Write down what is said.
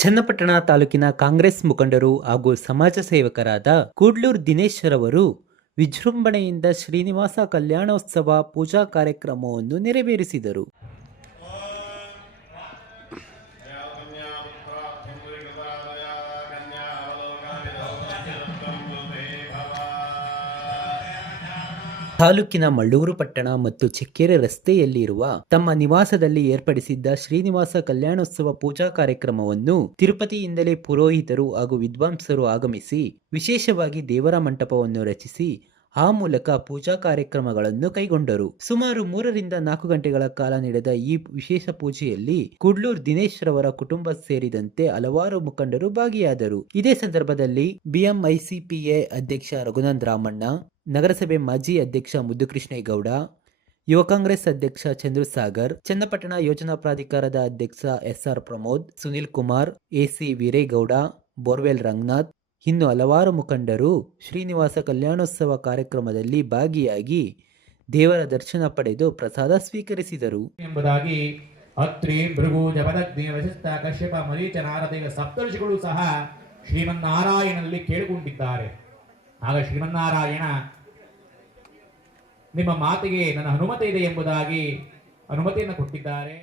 ಚನ್ನಪಟ್ಟಣ ತಾಲೂಕಿನ ಕಾಂಗ್ರೆಸ್ ಮುಖಂಡರು ಹಾಗೂ ಸಮಾಜ ಸೇವಕರಾದ ಕೂಡ್ಲೂರು ದಿನೇಶ್ ರವರು ವಿಜೃಂಭಣೆಯಿಂದ ಶ್ರೀನಿವಾಸ ಕಲ್ಯಾಣೋತ್ಸವ ಪೂಜಾ ಕಾರ್ಯಕ್ರಮವನ್ನು ನೆರವೇರಿಸಿದರು. ತಾಲೂಕಿನ ಮಳ್ಳೂರು ಪಟ್ಟಣ ಮತ್ತು ಚೆಕ್ಕೆರೆ ರಸ್ತೆಯಲ್ಲಿರುವ ತಮ್ಮ ನಿವಾಸದಲ್ಲಿ ಏರ್ಪಡಿಸಿದ್ದ ಶ್ರೀನಿವಾಸ ಕಲ್ಯಾಣೋತ್ಸವ ಪೂಜಾ ಕಾರ್ಯಕ್ರಮವನ್ನು ತಿರುಪತಿಯಿಂದಲೇ ಪುರೋಹಿತರು ಹಾಗೂ ವಿದ್ವಾಂಸರು ಆಗಮಿಸಿ ವಿಶೇಷವಾಗಿ ದೇವರ ಮಂಟಪವನ್ನು ರಚಿಸಿ ಆ ಮೂಲಕ ಪೂಜಾ ಕಾರ್ಯಕ್ರಮಗಳನ್ನು ಕೈಗೊಂಡರು. ಸುಮಾರು 3 ರಿಂದ 4 ಗಂಟೆಗಳ ಕಾಲ ನಡೆದ ಈ ವಿಶೇಷ ಪೂಜೆಯಲ್ಲಿ ಕೂಡ್ಲೂರು ದಿನೇಶ್ ರವರ ಕುಟುಂಬ ಸೇರಿದಂತೆ ಹಲವಾರು ಮುಖಂಡರು ಭಾಗಿಯಾದರು. ಇದೇ ಸಂದರ್ಭದಲ್ಲಿ ಬಿಎಂಐಸಿಪಿಎ ಅಧ್ಯಕ್ಷ ರಘುನಾಥ್ ರಾಮಣ್ಣ, ನಗರಸಭೆ ಮಾಜಿ ಅಧ್ಯಕ್ಷ ಮುದ್ದುಕೃಷ್ಣೇಗೌಡ, ಯುವ ಕಾಂಗ್ರೆಸ್ ಅಧ್ಯಕ್ಷ ಚಂದ್ರಸಾಗರ್, ಚನ್ನಪಟ್ಟಣ ಯೋಜನಾ ಪ್ರಾಧಿಕಾರದ ಅಧ್ಯಕ್ಷ S R Pramod, Sunil Kumar, A C Veeregowda, borewell Ranganath ಇನ್ನು ಹಲವಾರು ಮುಖಂಡರು ಶ್ರೀನಿವಾಸ ಕಲ್ಯಾಣೋತ್ಸವ ಕಾರ್ಯಕ್ರಮದಲ್ಲಿ ಭಾಗಿಯಾಗಿ ದೇವರ ದರ್ಶನ ಪಡೆದು ಪ್ರಸಾದ ಸ್ವೀಕರಿಸಿದರು ಎಂಬುದಾಗಿ ಅತ್ರಿ ಭೃಗು ಜಪದಗ್ನಿ ವಸಿಷ್ಠ ಕಶ್ಯಪ ಮರೀಚ ನಾರದೇವ ಸಪ್ತರ್ಷಿಗಳು ಸಹ ಶ್ರೀಮನ್ನಾರಾಯಣನಲ್ಲಿ ಕೇಳಿಕೊಂಡಿದ್ದಾರೆ. ಆಗ ಶ್ರೀಮನ್ನಾರಾಯಣ ನಿಮ್ಮ ಮಾತಿಗೆ ನನ್ನ ಅನುಮತಿ ಇದೆ ಎಂಬುದಾಗಿ ಅನುಮತಿಯನ್ನು ಕೊಟ್ಟಿದ್ದಾರೆ.